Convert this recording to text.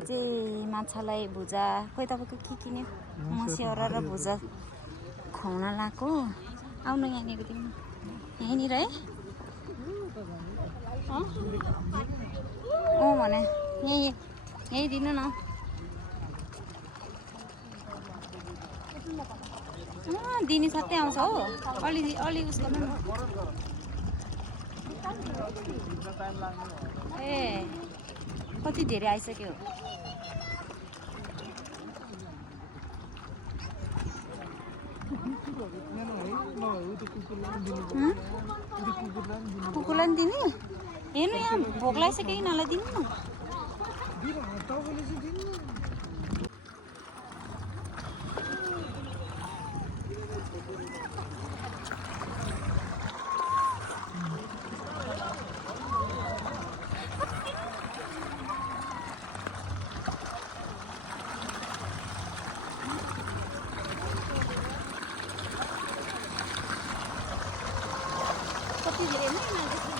चाहिँ माछालाई भुजा खोइ तपाईँको के किन्यो म स्याउरा र भुजा खुवाउन लाएको आउनु यहाँनिर तिमी यहीँनिर है भने यहीँ दिनु न दिने साथै आउँछ हो अलि उस गर्नु ए कति धेरै आइसक्यो कुकुरलाई पनि दिने हेर्नु यहाँ भोक लागिसक्यो यिनीहरूलाई दिनु न कति धेरै